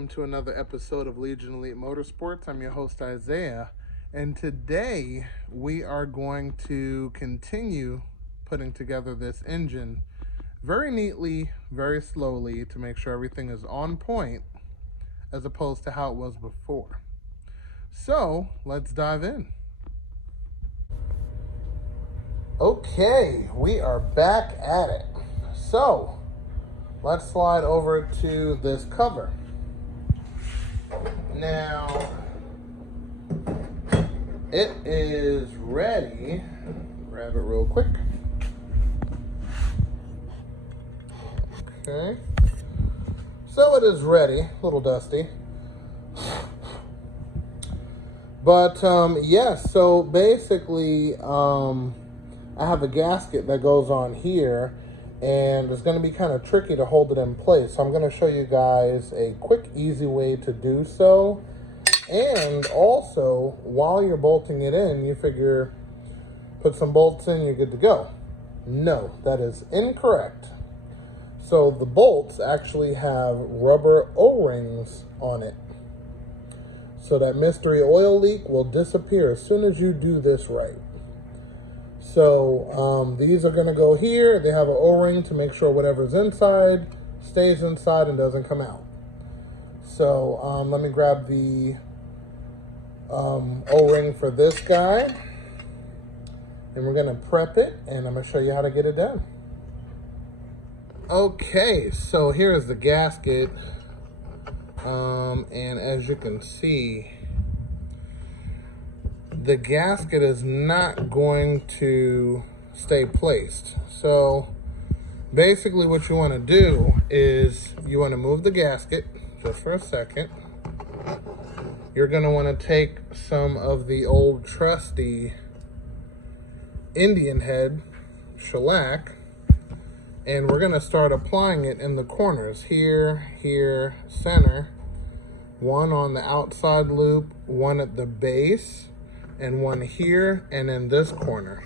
welcome to another episode of Legion Elite Motorsports. I'm your host, Isaiah, and today we are going to continue putting together this engine very neatly, very slowly, to make sure everything is on point as opposed to how it was before. So, let's dive in. Okay, we are back at it. So, let's slide over to this cover. Now, it is ready. Grab it real quick. Okay. So it is ready. A little dusty. But, yes, so basically, I have a gasket that goes on here, and it's going to be kind of tricky to hold it in place. So I'm going to show you guys a quick, easy way to do so. And also, while you're bolting it in, you figure, put some bolts in, you're good to go. No, that is incorrect. So the bolts actually have rubber O-rings on it. So that mystery oil leak will disappear as soon as you do this right. So these are going to go here. They have an O-ring to make sure whatever's inside stays inside and doesn't come out. So let me grab the O-ring for this guy. And we're going to prep it, and I'm going to show you how to get it done. Okay, so here's the gasket. And as you can see, the gasket is not going to stay placed. So basically what you want to do is you want to move the gasket just for a second. You're going to want to take some of the old trusty Indian head shellac, and we're going to start applying it in the corners here, here, center. One on the outside loop, one at the base, and one here, and in this corner.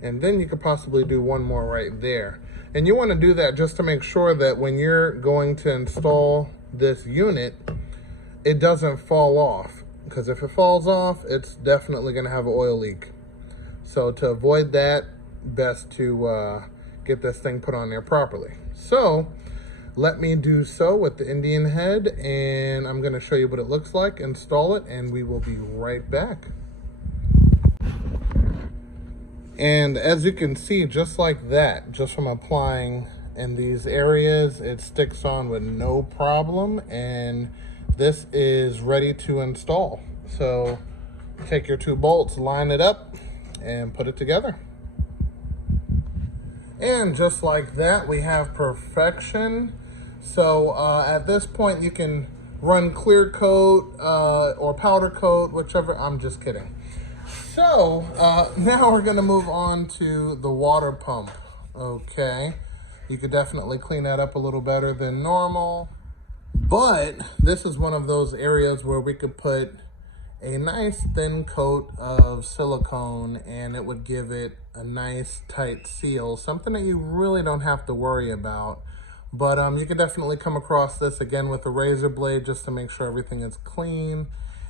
And then you could possibly do one more right there. And you want to do that just to make sure that when you're going to install this unit, it doesn't fall off. Because if it falls off, it's definitely going to have an oil leak. So to avoid that, best to get this thing put on there properly. So let me do so with the Indian head, and I'm going to show you what it looks like, install it, and we will be right back. And as you can see, just like that, just from applying in these areas, it sticks on with no problem, and this is ready to install. So take your two bolts, line it up, and put it together. And just like that, we have perfection. So at this point, you can run clear coat or powder coat, whichever. I'm just kidding. So now we're going to move on to the water pump. Okay, you could definitely clean that up a little better than normal. But this is one of those areas where we could put a nice thin coat of silicone, and it would give it a nice tight seal, something that you really don't have to worry about. But you can definitely come across this again with a razor blade just to make sure everything is clean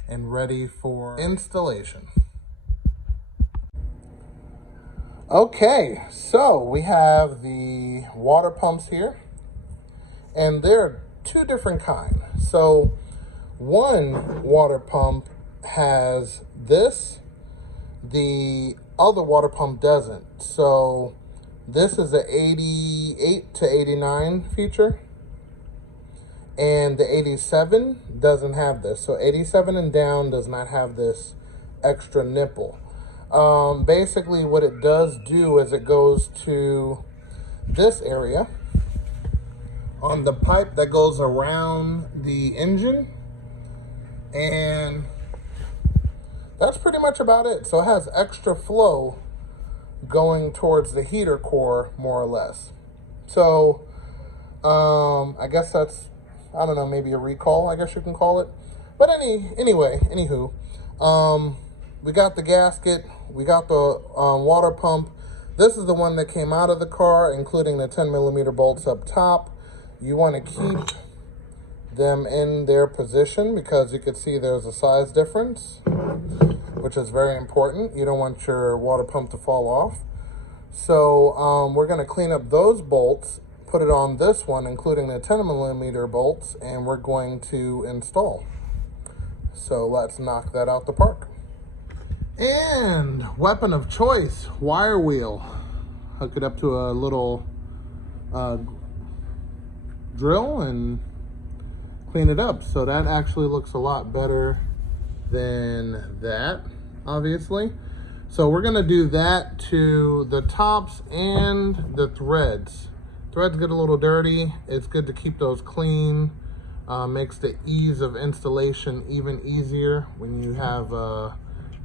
and ready for installation. Okay, so we have the water pumps here, and there are two different kinds. So one water pump has this, the other water pump doesn't. So this is the 88 to 89 feature, and the 87 doesn't have this. So 87 and down does not have this extra nipple. Basically what it does do is it goes to this area on the pipe that goes around the engine, and that's pretty much about it. So it has extra flow going towards the heater core, more or less. So I guess that's, I don't know, maybe a recall, I guess you can call it. But anywho, we got the gasket, we got the water pump. This is the one that came out of the car, including the 10mm bolts up top. You want to keep them in their position, because you can see there's a size difference, which is very important. You don't want your water pump to fall off. So we're going to clean up those bolts, put it on this one, including the 10mm bolts, and we're going to install. So let's knock that out the park. And weapon of choice, wire wheel. Hook it up to a little drill and clean it up. So that actually looks a lot better than that, obviously. So we're gonna do that to the tops and the threads. Threads get a little dirty. It's good to keep those clean. Makes the ease of installation even easier when you have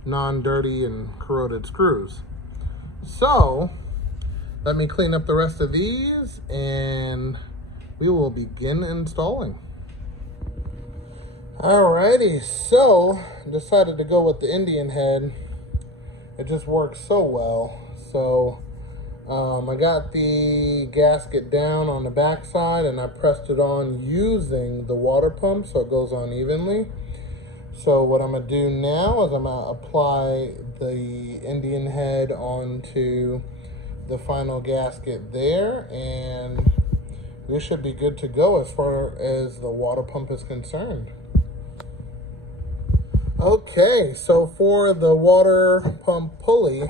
non-dirty and corroded screws. So let me clean up the rest of these and we will begin installing. Alrighty, so decided to go with the Indian head. It just works so well. So I got the gasket down on the back side and I pressed it on using the water pump so it goes on evenly. So what I'm gonna do now is I'm gonna apply the Indian head onto the final gasket there, and we should be good to go as far as the water pump is concerned. Okay, so for the water pump pulley,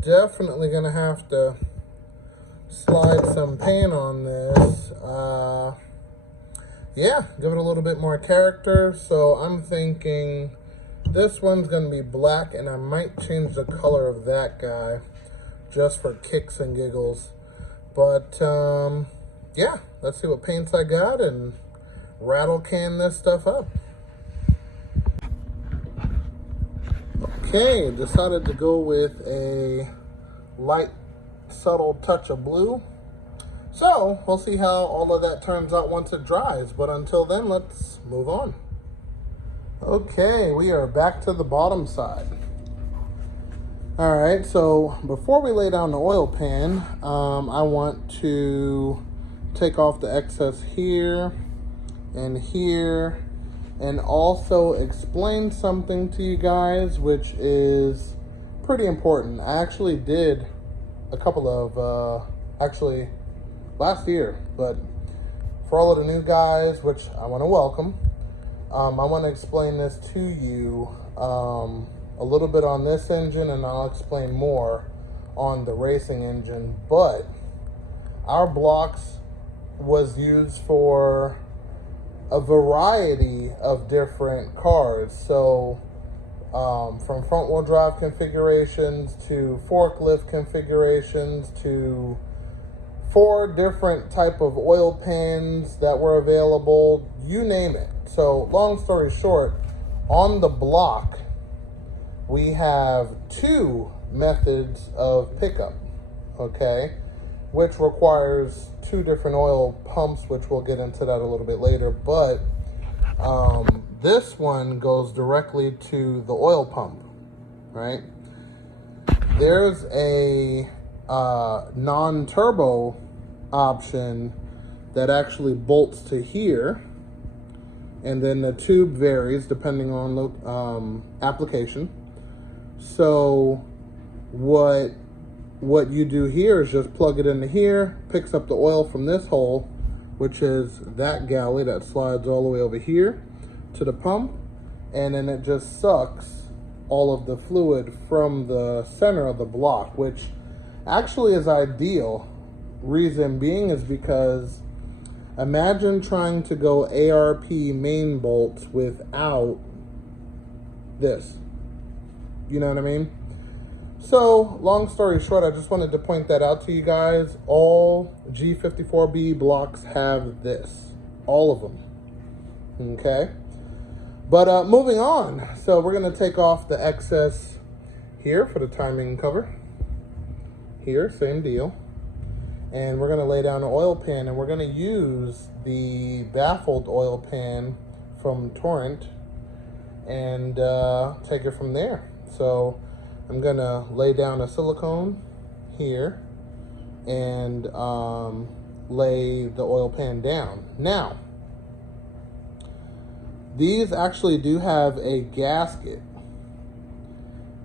definitely gonna have to slide some paint on this. Yeah, give it a little bit more character. So I'm thinking this one's gonna be black, and I might change the color of that guy just for kicks and giggles. But yeah, let's see what paints I got and rattle can this stuff up. Okay, decided to go with a light, subtle touch of blue. So we'll see how all of that turns out once it dries. But until then, let's move on. Okay, we are back to the bottom side. All right, so before we lay down the oil pan, I want to take off the excess here and here, and also explain something to you guys, which is pretty important. I actually did a couple of, actually last year, but for all of the new guys, which I want to welcome, I want to explain this to you a little bit on this engine, and I'll explain more on the racing engine. But our blocks was used for a variety of different cars. So from front wheel drive configurations to forklift configurations to 4 different type of oil pans that were available, you name it. So long story short, on the block, we have 2 methods of pickup, okay? Which requires 2 different oil pumps, which we'll get into that a little bit later. But this one goes directly to the oil pump, right? There's a non-turbo option that actually bolts to here, and then the tube varies depending on application. So what you do here is just plug it into here, picks up the oil from this hole, which is that galley that slides all the way over here to the pump, and then it just sucks all of the fluid from the center of the block, which actually is ideal. Reason being is because imagine trying to go ARP main bolts without this. You know what I mean? So, long story short, I just wanted to point that out to you guys. All G54B blocks have this. All of them. Okay? But moving on. So, we're going to take off the excess here for the timing cover. Here, same deal. And we're going to lay down the oil pan, and we're going to use the baffled oil pan from Torrent and take it from there. So I'm going to lay down a silicone here and lay the oil pan down. Now, these actually do have a gasket,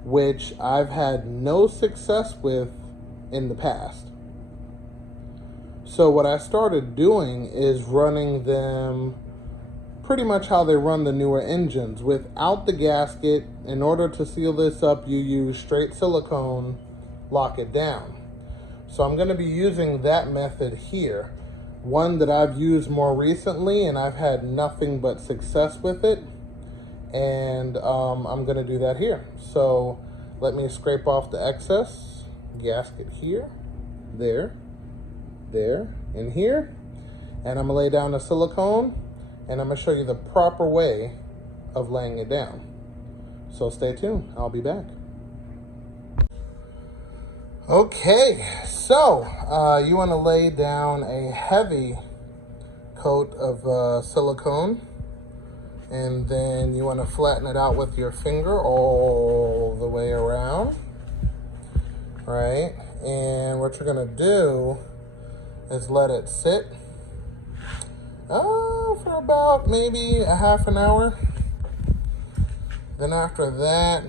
which I've had no success with in the past. So what I started doing is running them pretty much how they run the newer engines, without the gasket. In order to seal this up, you use straight silicone, lock it down. So I'm going to be using that method here, one that I've used more recently and I've had nothing but success with it, and I'm going to do that here. So let me scrape off the excess gasket here, there, and here, and I'm going to lay down the silicone, and I'm going to show you the proper way of laying it down. So stay tuned, I'll be back. Okay, so you want to lay down a heavy coat of silicone, and then you want to flatten it out with your finger all the way around, right? And what you're going to do is let it sit for about maybe a half an hour. Then after that,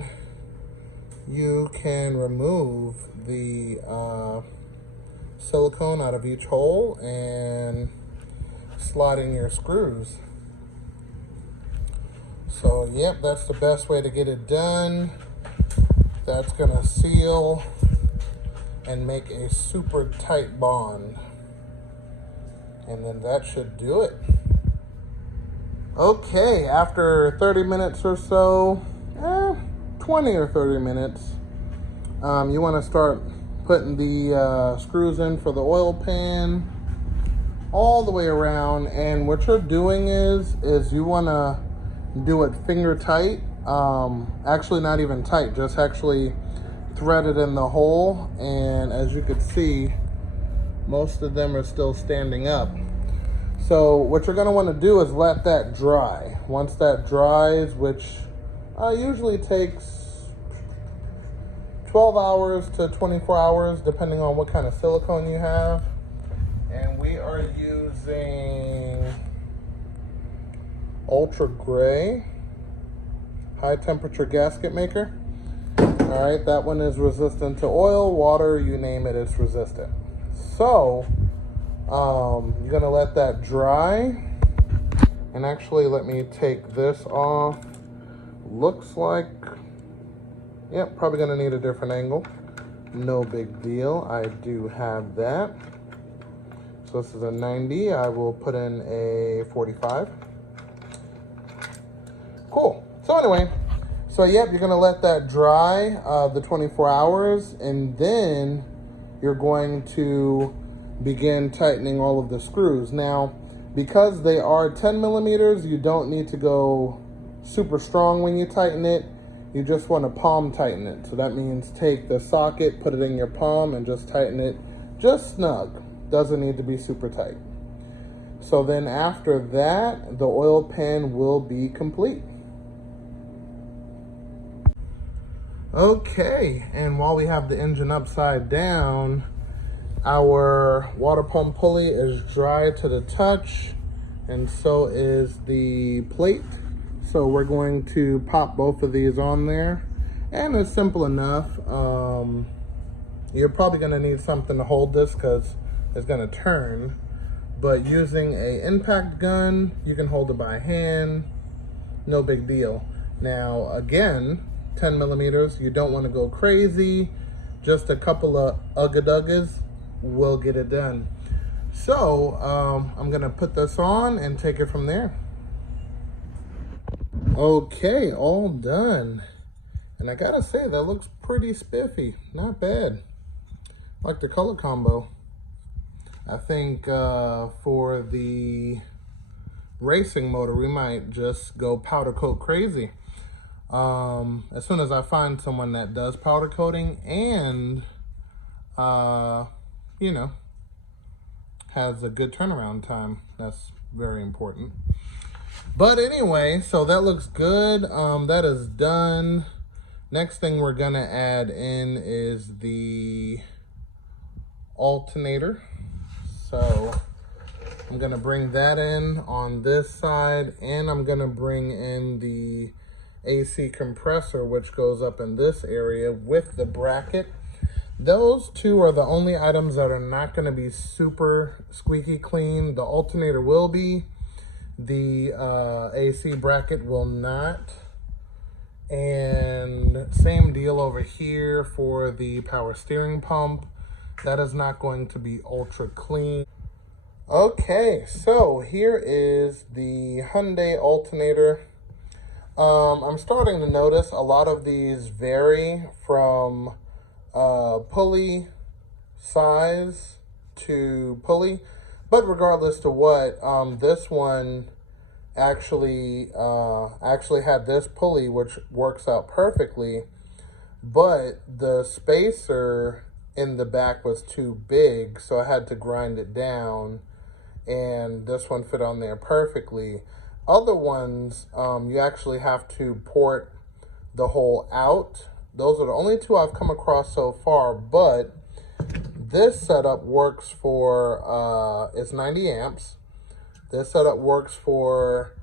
you can remove the silicone out of each hole and slide in your screws. So yep, that's the best way to get it done. That's gonna seal and make a super tight bond. And then that should do it. Okay, after 30 minutes or so, 20 or 30 minutes, you want to start putting the screws in for the oil pan all the way around. And what you're doing is you want to do it finger tight. Actually not even tight, just actually thread it in the hole. And as you can see, most of them are still standing up. So what you're going to want to do is let that dry. Once that dries, which usually takes 12 hours to 24 hours, depending on what kind of silicone you have. And we are using ultra gray, high temperature gasket maker. All right, that one is resistant to oil, water, you name it, it's resistant. So you're gonna let that dry. And actually, let me take this off. Looks like, yep, probably gonna need a different angle. No big deal, I do have that. So this is a 90, I will put in a 45. Cool, so anyway, so yep, you're gonna let that dry the 24 hours, and then you're going to begin tightening all of the screws. Now, because they are 10 millimeters, you don't need to go super strong when you tighten it. You just want to palm tighten it. So that means take the socket, put it in your palm, and just tighten it just snug. Doesn't need to be super tight. So then after that, the oil pan will be complete. Okay, and while we have the engine upside down, our water pump pulley is dry to the touch, and so is the plate. So we're going to pop both of these on there, and it's simple enough. You're probably going to need something to hold this because it's going to turn, but using a impact gun, you can hold it by hand, no big deal. Now again, 10 millimeters, you don't want to go crazy, just a couple of ugga-duggas will get it done. So I'm gonna put this on and take it from there. Okay, all done. And I gotta say, that looks pretty spiffy, not bad. Like the color combo. I think for the racing motor, we might just go powder coat crazy. As soon as I find someone that does powder coating and you know, has a good turnaround time. That's very important. But anyway, so that looks good. That is done. Next thing we're gonna add in is the alternator. So I'm gonna bring that in on this side, and I'm gonna bring in the AC compressor, which goes up in this area with the bracket. Those two are the only items that are not gonna be super squeaky clean. The alternator will be, the AC bracket will not. And same deal over here for the power steering pump. That is not going to be ultra clean. Okay, so here is the Hyundai alternator. I'm starting to notice a lot of these vary from pulley size to pulley, but regardless to what, this one actually had this pulley, which works out perfectly, but the spacer in the back was too big, so I had to grind it down, and this one fit on there perfectly. Other ones, you actually have to port the hole out. Those are the only two I've come across so far, but this setup works for, it's 90 amps. This setup works for,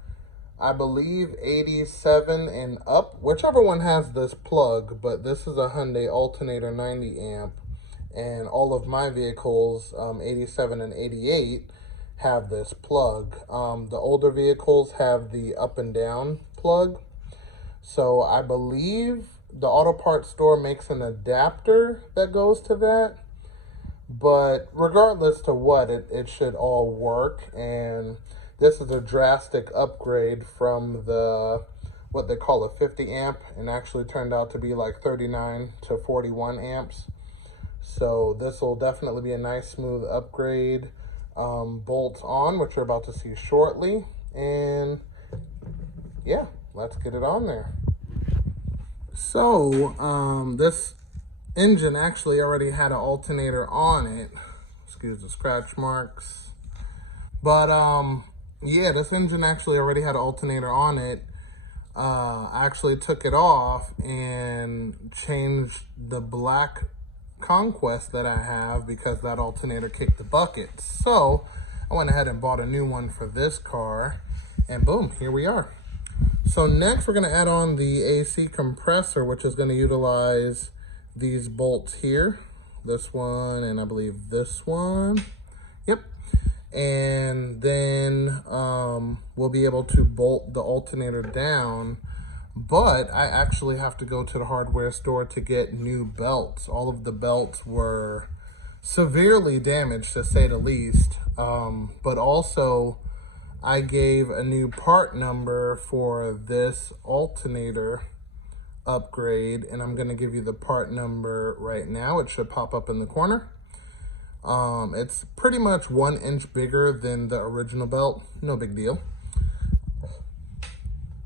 I believe, 87 and up, whichever one has this plug, but this is a Hyundai alternator 90 amp, and all of my vehicles, 87 and 88, have this plug. The older vehicles have the up and down plug. So I believe the auto parts store makes an adapter that goes to that. But regardless to what, it should all work. And this is a drastic upgrade from the, what they call a 50 amp, and actually turned out to be like 39 to 41 amps. So this will definitely be a nice smooth upgrade. Bolts on, which you're about to see shortly. And yeah, let's get it on there. So this engine actually already had an alternator on it. Excuse the scratch marks. But yeah, this engine actually already had an alternator on it. I actually took it off and changed the black conquest that I have because that alternator kicked the bucket. So I went ahead and bought a new one for this car, and boom, here we are. So next we're going to add on the AC compressor, which is going to utilize these bolts here, this one, and I believe this one. Yep. And then we'll be able to bolt the alternator down. But I actually have to go to the hardware store to get new belts. All of the belts were severely damaged, to say the least. But also, I gave a new part number for this alternator upgrade, and I'm going to give you the part number right now. It should pop up in the corner. It's pretty much 1 inch bigger than the original belt. No big deal.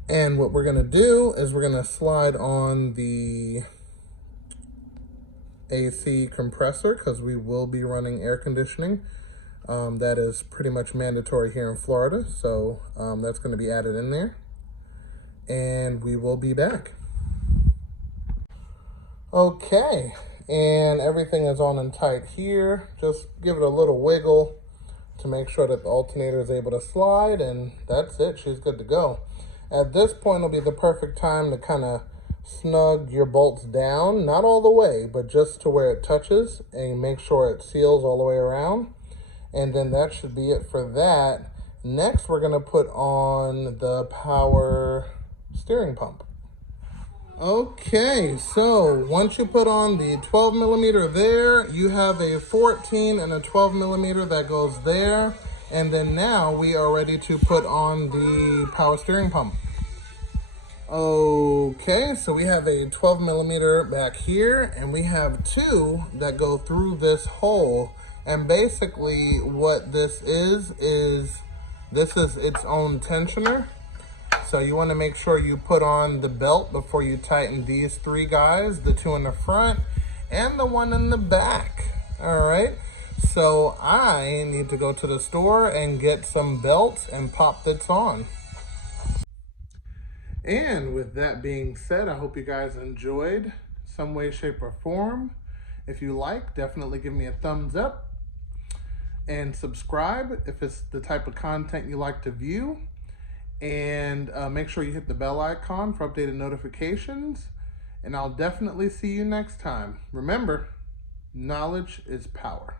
And what we're gonna do is we're gonna slide on the AC compressor, because we will be running air conditioning. That is pretty much mandatory here in Florida. So that's gonna be added in there. And we will be back. Okay, and everything is on and tight here. Just give it a little wiggle to make sure that the alternator is able to slide, and that's it, she's good to go. At this point, it'll be the perfect time to kind of snug your bolts down, not all the way, but just to where it touches, and make sure it seals all the way around. And then that should be it for that. Next, we're going to put on the power steering pump. Okay, so once you put on the 12 millimeter there, you have a 14 and a 12 millimeter that goes there. And then now we are ready to put on the power steering pump. Okay, so we have a 12 millimeter back here, and we have 2 that go through this hole. And basically what this is its own tensioner. So you want to make sure you put on the belt before you tighten these 3 guys, the 2 in the front and the 1 in the back. All right. So I need to go to the store and get some belts and pop this on. And with that being said, I hope you guys enjoyed some way, shape, or form. If you like, definitely give me a thumbs up. and subscribe if it's the type of content you like to view. And make sure you hit the bell icon for updated notifications. And I'll definitely see you next time. Remember, knowledge is power.